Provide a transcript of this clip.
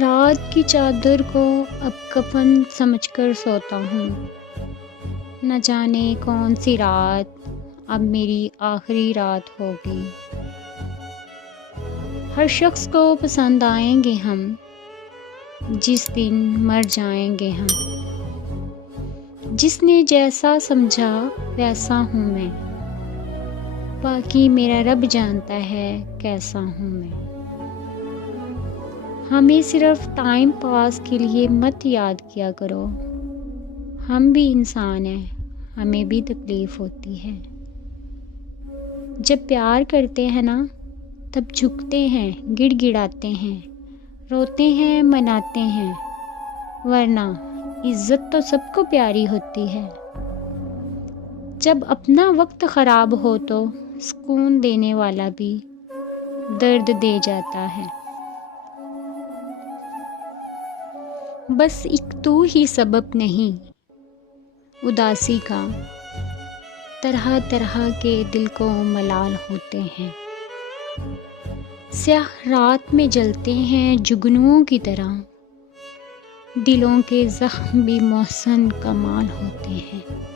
رات کی چادر کو اب کفن سمجھ کر سوتا ہوں، نہ جانے کون سی رات اب میری آخری رات ہوگی۔ ہر شخص کو پسند آئیں گے ہم، جس دن مر جائیں گے ہم۔ جس نے جیسا سمجھا ویسا ہوں میں، باقی میرا رب جانتا ہے کیسا ہوں میں۔ ہمیں صرف ٹائم پاس کے لیے مت یاد کیا کرو، ہم بھی انسان ہیں، ہمیں بھی تکلیف ہوتی ہے۔ جب پیار کرتے ہیں نا تب جھکتے ہیں، گڑ گڑاتے ہیں، روتے ہیں، مناتے ہیں، ورنہ عزت تو سب کو پیاری ہوتی ہے۔ جب اپنا وقت خراب ہو تو سکون دینے والا بھی درد دے جاتا ہے۔ بس ایک تو ہی سبب نہیں اداسی کا، طرح طرح کے دل کو ملال ہوتے ہیں۔ سیاہ رات میں جلتے ہیں جگنوؤں کی طرح، دلوں کے زخم بھی محسن کمال ہوتے ہیں۔